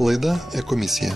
Laida Ekomisija.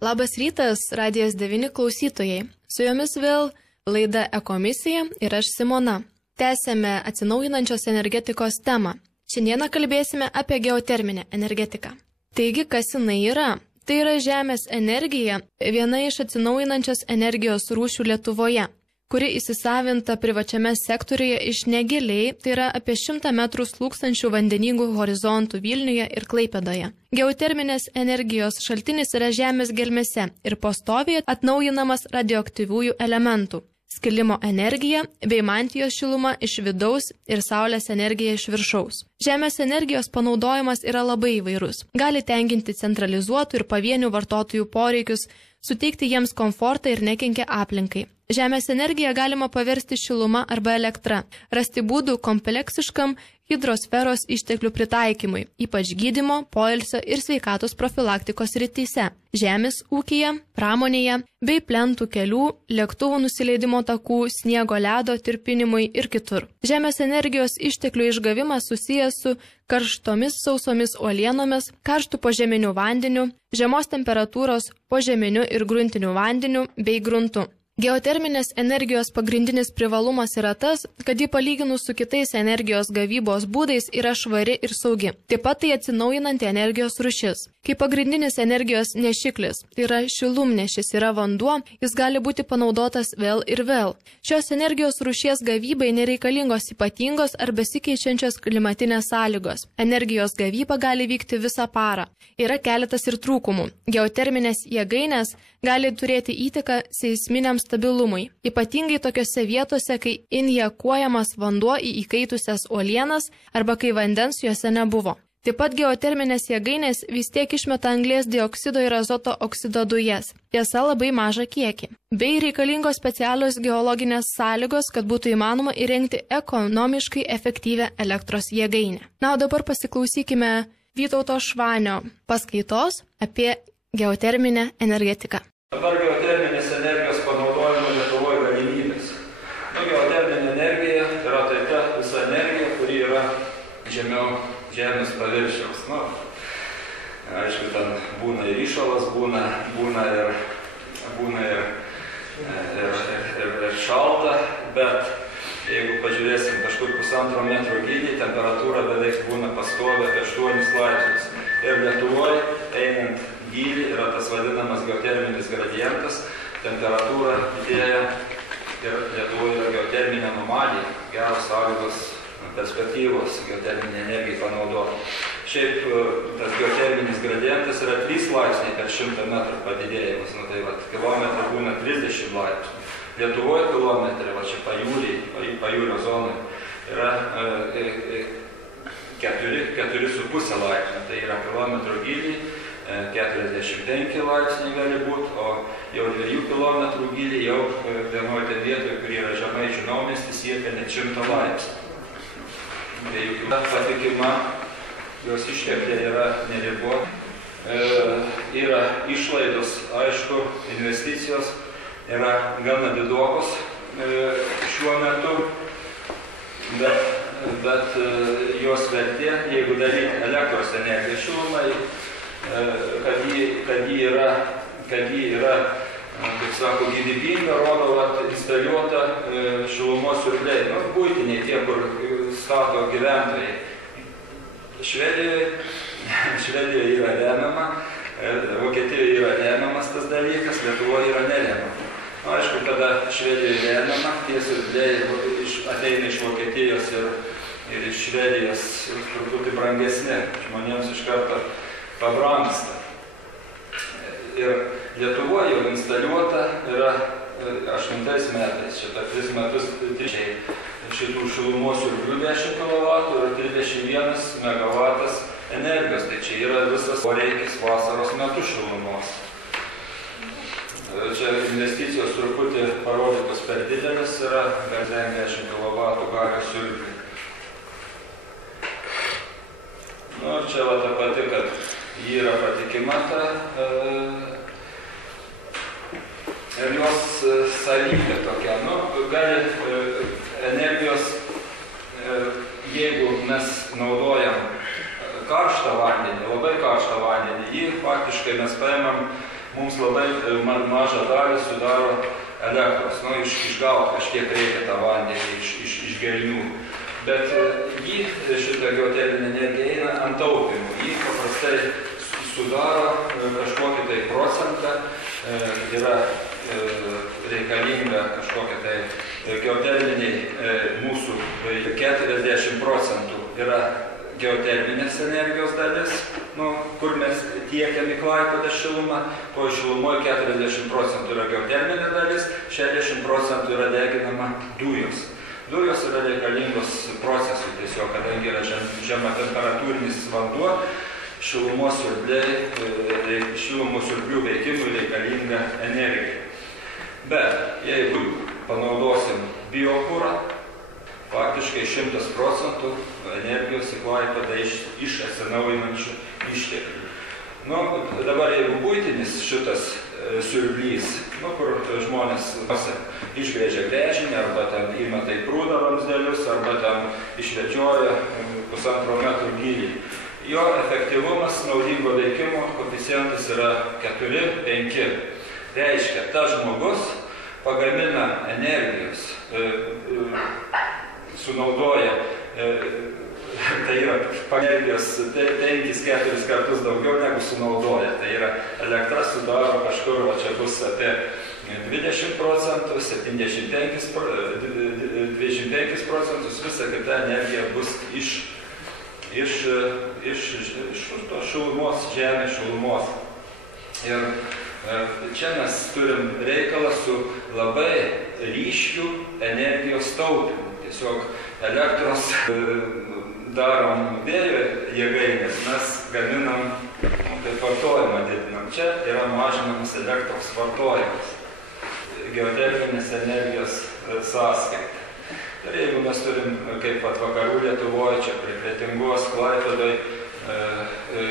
Labas rytas, Radijas 9 klausytojai. Su jumis vėl laida Ekomisija ir aš Simona. Tęsėme atsinaujinančios energetikos temą. Šiandieną kalbėsime apie geoterminę energetiką. Taigi, kas jinai yra? Tai yra žemės energija, viena iš atsinaujinančios energijos rūšių Lietuvoje, kuri įsisavinta privačiame sektoriuje iš negiliai, tai yra apie 100 metrų slūkstančių vandeningų horizontų Vilniuje ir Klaipėdoje. Geoterminės energijos šaltinis yra žemės gelmėse ir pastoviai atnaujinamas radioaktyviųjų elementų, skilimo energija bei mantijos šiluma iš vidaus ir saulės energija iš viršaus. Žemės energijos panaudojimas yra labai įvairus. Gali tenkinti centralizuotų ir pavienių vartotojų poreikius, suteikti jiems komfortą ir nekenkia aplinkai. Žemės energiją galima paversti šiluma arba elektra, rasti būdų kompleksiškam hidrosferos išteklių pritaikymui, ypač gydymo, poilsio ir sveikatos profilaktikos srityse, žemės ūkyje, pramonėje bei plentų kelių, lėktuvų nusileidimo takų, sniego ledo tirpinimui ir kitur. Žemės energijos išteklių išgavimas susijęs su karštomis sausomis uolienomis, karštų požeminių vandeniu, žemos temperatūros požeminiu ir gruntiniu vandeniu bei gruntu. Geoterminės energijos pagrindinis privalumas yra tas, kad ji palyginus su kitais energijos gavybos būdais yra švari ir saugi. Taip pat tai atsinaujinanti energijos rūšis. Kaip pagrindinis energijos nešiklis, tai yra šilumnešis, yra vanduo, jis gali būti panaudotas vėl ir vėl. Šios energijos rūšies gavybai nereikalingos ypatingos ar besikeičiančios klimatinės sąlygos. Energijos gavyba gali vykti visą parą. Yra keletas ir trūkumų. Geoterminės jėgainės gali turėti įtaką seisminiam stabilumui, ypatingai tokiose vietose, kai injekuojamas vanduo į įkaitusias uolienas arba kai vandens juose nebuvo. Taip pat geoterminės jėgainės vis tiek išmeta anglies dioksido ir azoto oksido dujas, tiesa labai mažą kiekį, bei reikalingos specialios geologinės sąlygos, kad būtų įmanoma įrengti ekonomiškai efektyvią elektros jėgainę. Na, o dabar pasiklausykime Vytauto Švanio paskaitos apie geoterminę energetiką. Dabar geoterminės energijos panaudojimo Lietuvoje galimybės. Geoterminė energija yra tai ta visa energija, kuri yra žemiau žemės paviršiaus. Aišku, ten būna ir įšalas, būna ir šalta, bet jeigu pažiūrėsim kažkur 1,5 metro gylį, temperatūra beveik būna pastovi apie 8 laipsnius. Ir Lietuvoje einant gylį yra tas vadinamas geoterminis gradientas, temperatūra didėja ir Lietuvoje yra geoterminė anomalija, geros sąlygos perspektyvos geoterminė energija panaudoti. Šiaip tas geoterminis gradientas yra 3 laipsniai per 100 metrų padidėjimas, tai kilometrą būna 30 laipsnių. Lietuvoje kilometrė, čia pajūrio zonai, yra 4,5 laipsnių, tai yra kilometro gylį, 45 laipsniai gali būti, o jau 2 km gylį jau vienoje vietoje, kur yra Žemaičių naumiestis, siekia net 100 laipsnių. Tai patikima, jos ištekliai yra neriboti. Yra išlaidos, aišku, investicijos yra gana didokos šiuo metu, bet jos vertė, jeigu daryti elektros energiją šilumai, kad ji yra, kaip sako, gyvybinga, rodo instaliuota šilumos siurbliai, buitiniai tie, kur stato gyventojai. Švedijoje yra remiama, Vokietijoje yra remiamas tas dalykas, Lietuvoje yra neremiama. Aišku, kada Švedijoje remiama, tie siurbliai ateina iš Vokietijos ir iš Švedijos truputį brangesni, žmonėms iš karto pabrangsta. Ir Lietuvoje jau instaliuota yra 8 metais, čia per 3 metus šitų šilumos siurblių 10 kW ir 31 MW energijos, tai čia yra visas poreikis vasaros metu šilumos. Čia investicijos truputį parodytos per didelis yra, per 10 kW galios siurblių. Ir čia ta pati, kad ji yra patikima ta ir jos savybė tokia. Gali energijos, jeigu mes naudojam karštą vandenį, labai karštą Jį faktiškai mes paėmam, mums labai mažą dalį sudaro elektros. Išgauti kažkiek reikia tą vandenį iš gelmių. Bet jį, šitą geoterminę energiją, eina ant taupymų. Jį paprastai sudaro kažkokį tai procentą, yra reikalinga kažkokia tai geoterminiai mūsų 40% yra geoterminės energijos dalis, kur mes tiekiam į Klaipėdą šilumą, po šilumoje 40% yra geoterminė dalis, 60% yra deginama dujos. Dujos yra reikalingos procesui tiesiog, kadangi yra žema temperatūrinis vanduo, šilumos siurblių veikimui reikalinga energija. Bet jeigu panaudosim biokurą, faktiškai 100% energijos į Klaipėdą iš atsinaujinančių išteklių. Dabar jeigu buitinis šitas siurblys, kur žmonės išgrėžia gręžinį, arba ten įmeta į prūdą vamzdelius, arba ten išvedžioja 1,5 metrų gylį. Jo efektyvumas naudingo veikimo koeficientas yra 4-5. Reiškia, tas žmogus pagamina energijos, sunaudoja, tai yra energijos 5-4 kartus daugiau negu sunaudoja. Tai yra elektra sudaro kažkur, čia bus apie 20%, 25%, visa kita energija bus iš to šilumos, žemės šilumos. Ir čia mes turim reikalą su labai ryškiu energijos taupimu. Tiesiog elektros darom vėjo jėgainės, mes gaminam, tai vartojimą didinam. Čia yra mažinamas elektros vartojimas, geoterminės energijos sąskaita. Ir jeigu mes turim, kaip vakarų Lietuvoje, čia prie Kretingos, Klaipėdoj,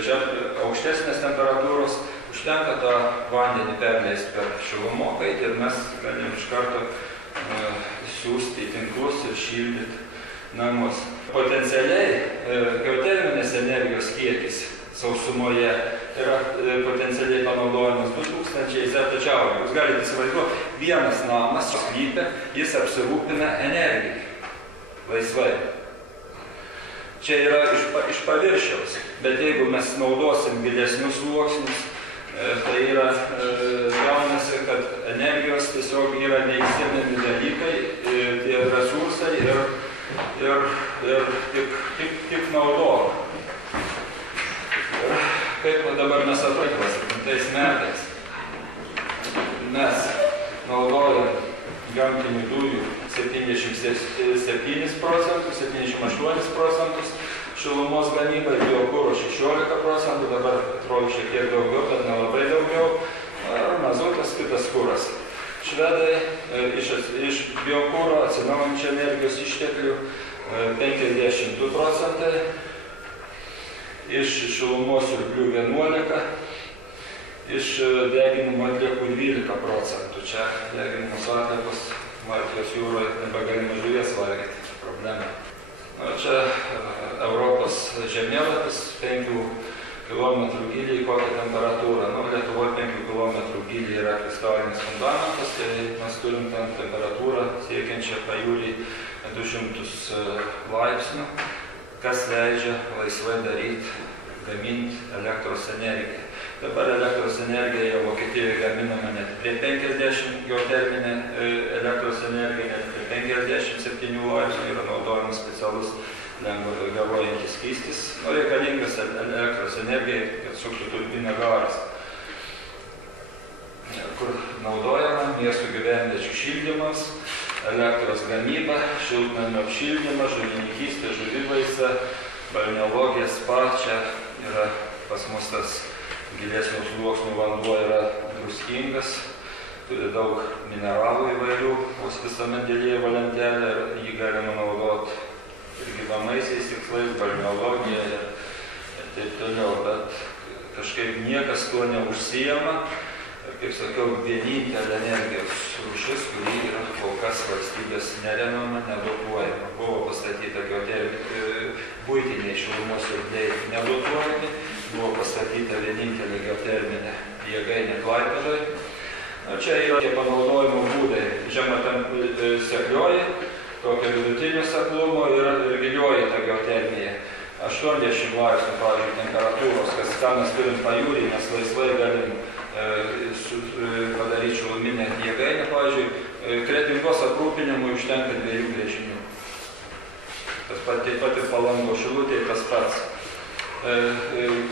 čia aukštesnės temperatūros, užtenka tą vandenį perleisti per šilumokaitį ir mes galim iš karto siūsti į tinklus ir šildyti namus. Potencialiai geoterminės energijos kiekis sausumoje yra potencialiai panaudojimas 2000 zetačiaurių. Jūs galite įsivaizduoti, vienas namas sklype, jis apsirūpina energiją laisvai. Čia yra iš paviršiaus, bet jeigu mes naudosim gilesnius sluoksnius, tai yra gaunasi, kad energijos tiesiog yra neįsiminami dalykai, tie resursai ir tik naudojam. Kaip dabar mes atrodėme 7 metais, mes naudojam gamtinių dujų 77%, 78% šilumos gamybai, biokuro 16%, dabar atrodo šiek tiek daugiau, bet nelabai daugiau, mazutas kitas kuras. Švedai iš biokuro atsinaujinančių energijos išteklių 52%, iš šilumos siurblių 11%, iš deginimo atliekų 12%. Čia deginimos atliekos Baltijos jūroje nebegalima žuvies valgyti, čia problema. Čia Europos žemėlapis 5 km gylyje kokią temperatūrą. Lietuvoje 5 km gylyje yra kristalinis fundamentas, tai mes turim ten temperatūrą siekiančią pajūrį 200 laipsnių, kas leidžia laisvai daryti, gaminti elektros energiją. Dabar elektros energija jau Vokietijoje gaminama net prie 50 geoterminė elektros energija, net prie 57 laipsnių yra naudojamas specialus lengvai garuojantis skystis, reikalingas elektros energijai, kad suktų turbinę garas, kur naudojama miestų gyvenviečių šildymas, elektros gamyba, šiltnamio apšildymas, žuvininkystė, žuvivaisa, balneologija, spa. Čia yra pas mus tas gilesnių sluoksnių vanduo yra druskingas, turi daug mineralų įvairių, visame dėlėje valentelė ir jį galima naudoti ir gydomaisiais tikslais, balneologija ir taip toliau, bet kažkaip niekas tuo neužsijama. Ir kaip sakiau, vienintelė energijos rūšis, kuri yra kol kas valstybės neremiama, nedotuojama. Buvo pastatyta buitiniai šilumos siurbliai nedotuojami, buvo pastatyta vienintelė geoterminė jėgainė Klaipėdoje. Čia yra tie panaudojimo būdai. Žema seklioji, tokia vidutinio seklumo ir gilioji ta geotermija. 80 laipsnių, pavyzdžiui, temperatūros, kas ką mes turim pajūrį, nes laisvai galim padaryti šiluminę jėgainę, pavyzdžiui, Kretingos aprūpinimui užtenka 2 gręžinių. Tas pat ir Palangos Šilutėje tas pats.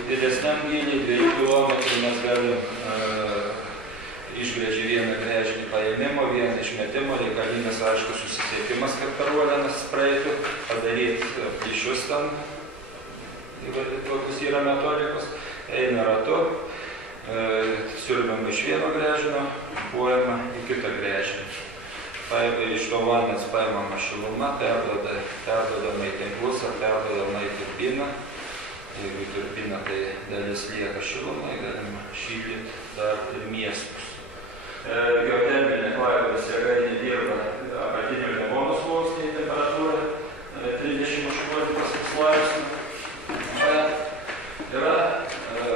Didesniam gyliui 2 km mes galim išgręžti vieną gręžinį paėmimo, vieną išmetimo, reikalingas, aišku, susisiekimas, kad per uolienas praeitų, padaryti plyšius tam, tokius yra metodikos, eina ratu, siurbiama iš vieno gręžinio, puojama į kitą gręžinį. Iš to vandens paimama šiluma, perduodama į tinklus ar perduodama į turbiną. Jeigu turbina, tai dalis lieka šilumai, galima šildyti dar ir miestus. Geoterminė Klaipėdos jėgainė dirba apatinio Levono sluoksnyje, temperatūra 38 laipsnių.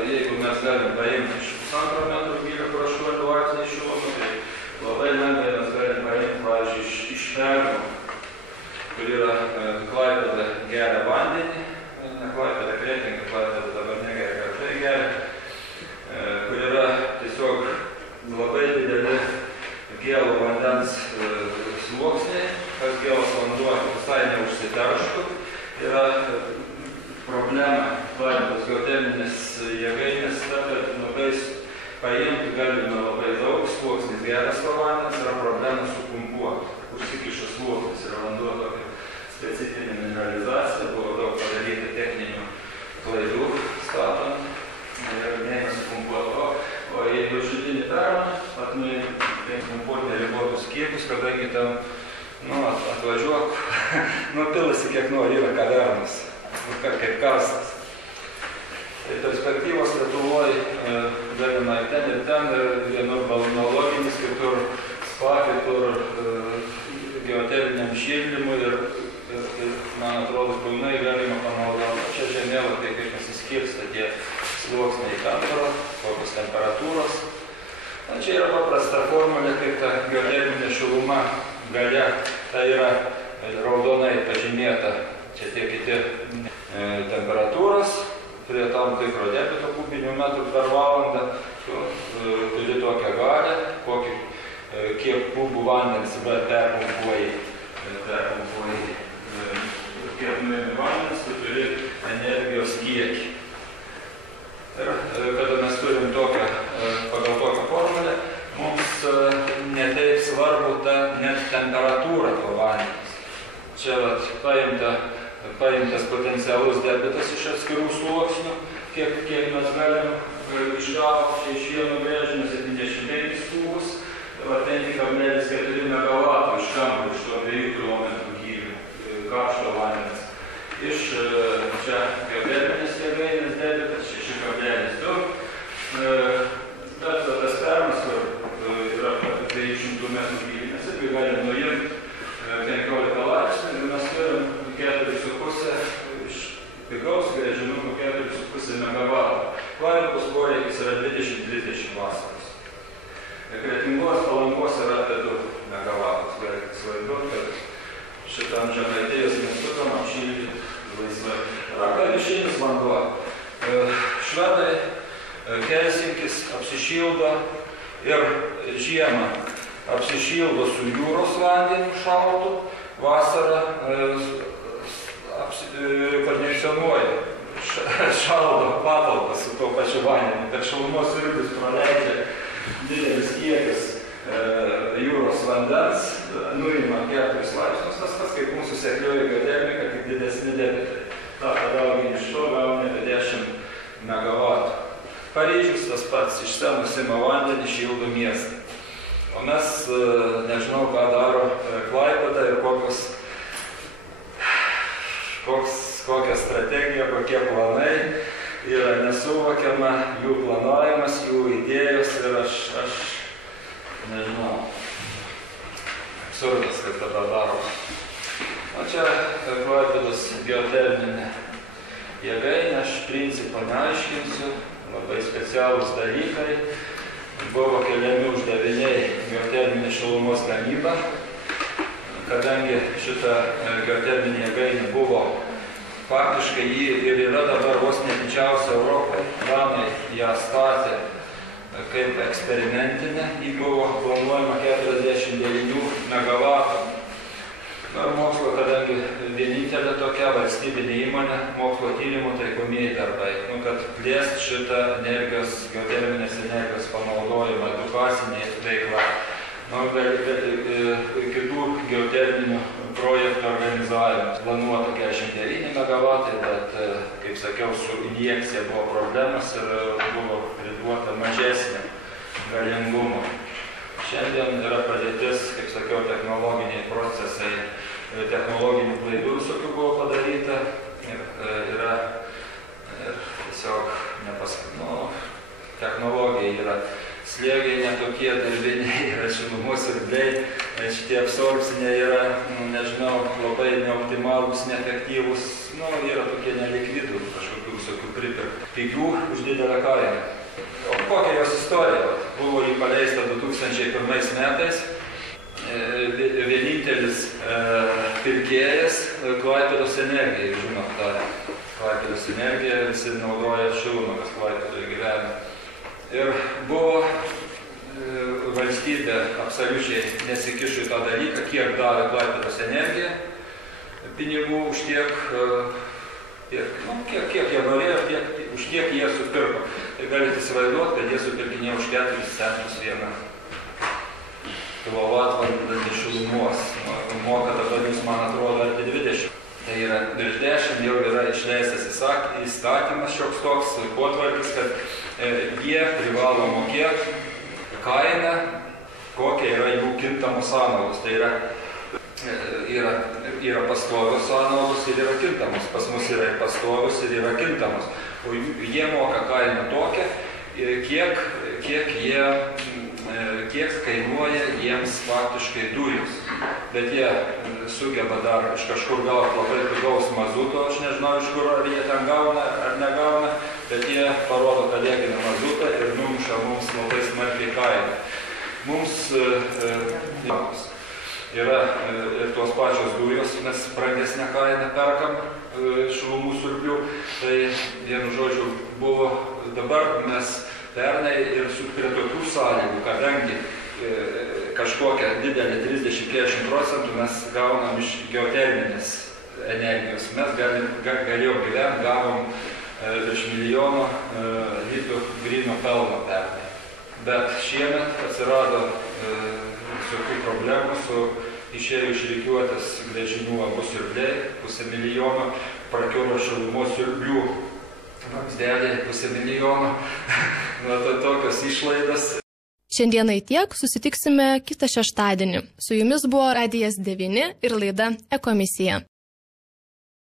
Jeigu mes galim paimti iš 1,5 metrų gylio, kur 8 laipsniai šilumų, tai labai lengvai mes galim paimti, pavyzdžiui, iš Perno, kur yra Klaipėda geria vandenį, ne Klaipėda, Kretinga, Klaipėda dabar negeria, kad tai geria, kur yra tiesiog labai dideli gėlo vandens sluoksniai, kas gėlas vanduo visai neužsiterštų, yra problema Klaipėdos geoterminės jėgainės, kad paimti galime labai daug, sluoksnis geras to vandens, yra problema su pumpuotu, užsikiša sluoksnis ir vanduo tokia specifinė mineralizacija, buvo daug padaryta techninių klaidų statant ir neina supumpuoto. O jeigu židinį permą, pumpuoti neribotus kiekius, kadangi tam atvažiuok, pilasi kiek nori, yra kavernas, kaip karstas. Tai perspektyvos Lietuvoje galima ir ten, vienur balneologinis, kitur spa, kitur geoterminiam šildymui ir man atrodo, pilnai galima panaudoti. Čia žemėlapiai, kaip pasiskirsta tie sluoksniai kamero, kokios temperatūros. Čia yra paprasta formulė, kaip ta geoterminė šiluma gale, tai yra raudonai pažymėta, čia tie kiti temperatūros, prie tam tikro debito kubinių metrų per valandą, turi tokią galę, kiek kubų vandens perpumpuoji, kiek nuimi vandens, tu turi energijos kiekį. Ir kada mes turim pagal tokią formulę, mums netaip svarbu ta net temperatūra to vandens. Čia paimtas potencialus debitas iš atskirų sluoksnių, kiek mes galim išgauti iš vieno gręžinio 75 kubus, 5,4 MW iš kampo, iš to 2 km gylių karšto vandens. Iš čia geoterminės jėgainės debitas 6,2. Bet tas permas, kur yra 200 metrų gylių, mes irgi galim nuimti 15 laipsnių ir mes turim 4,5 iš pigaus gręžinukų 4,5 MW. Klaipėdos poreikis yra 20-30 vasaros. Kretingos, Palangos yra apie 2 MW. Galite įsivaizduoti, kad šitam Žemaitijos miestutam apšildyti laisvai. Yra klavišinis vanduo. Švedai, Helsinkis apsišildo ir žiemą apsišildo su jūros vandeniu šaltu, vasarą kondicionuoja, šaldo patalpas su tuo pačiu vandeniu. Per šilumos siurblius praleidžia didelis kiekis jūros vandens, nuima 4 laipsnius, tas pats kaip mūsų seklioji geotermika, tik didesni debitai. Tada iš to gauni apie 10 MW. Paryžius tas pats, iš senos ima vandenį, šildo miestą. O mes nežinau, ką daro Klaipėda ir kokia strategija, kokie planai yra nesuvokiama, jų planavimas, jų idėjos ir aš nežinau, absurdas, kaip tada daro. O čia Klaipėdos geoterminė jėgainę, aš principo neaiškinsiu, labai specialūs dalykai. Buvo keliami uždaviniai geoterminė šilumos gamyba. Kadangi šita geoterminė jėgainė buvo faktiškai ji ir yra dabar vos ne didžiausia Europoje. Danai ją statė kaip eksperimentinė, ji buvo planuojama 49 megavatų. Mokslo, kadangi vienintelė tokia valstybinė įmonė, mokslo tyrimų taikomieji darbai, kad plėst šitą energijos, geoterminės energijos panaudojimą, edukacinį veiklą, kitų geoterminių projektų organizavimas. Planuota 49 megavatai, bet, kaip sakiau, su injekcija buvo problemas ir buvo priduota mažesnė galingumo. Šiandien yra padėtis, kaip sakiau, technologiniai procesai, technologinių klaidų visokių buvo padaryta ir tiesiog technologija yra slėgiai netokie darbiniai, yra šilumos siurbliai, šitie absorbciniai yra, nežinau, labai neoptimalūs, neefektyvūs, yra tokie nelikvidų, kažkokių visokių pripirktų, pigių už didelę kainą. O kokia jos istorija? Buvo jį paleista 2001 metais, vienintelis pirkėjas Klaipėdos energija, žinot, tą Klaipėdos energiją visi naudoja šilumą, kas Klaipėdoje gyvena. Ir buvo valstybė absoliučiai nesikišo į tą dalyką, kiek davė Klaipėdos energija, pinigų už kiek jie norėjo, už tiek jie supirko. Tai galite įsivaizduoti, kad jie supirkinėjo už 4 centus vieną kilovatvalandę šilumos. Moka dabar jūs, man atrodo, arti 20. Tai yra virš 10, jau yra išleistas įstatymas šioks toks, potvarkis, kad jie privalo mokėti kainą, kokia yra jų kintamos sąnaudos. Tai yra pastovios sąnaudos ir yra kintamos. Pas mus yra ir pastovios ir yra kintamos. O jie moka kainą tokią, kiek kainuoja jiems faktiškai dujos. Bet jie sugeba dar iš kažkur gauti labai pigaus mazuto, aš nežinau iš kur, ar jie ten gauna ar negauna, bet jie parodo, kad degina mazutą ir numuša mums labai smarkiai kainą. Mums yra ir tos pačios dujos, mes brangesnę kainą perkam šilumų siurblių, tai vienu žodžiu buvo, dabar mes pernai ir prie tokių sąlygų, kadangi kažkokią didelį 30-40% mes gaunam iš geoterminės energijos. Mes galėjom gyventi, gavom virš 1 milijono litrų gryno pelno pernai. Bet šiemet atsirado visokių problemų, išėjo iš rikiuotės gręžinių abu siurbliai, 500 milijono, prakiuro šilumos siurblių vamzdeliai, 500 milijono, tokios išlaidas. Šiandienai tiek, susitiksime kitą šeštadienį. Su jumis buvo Radijas 9 ir laida Ekomisija.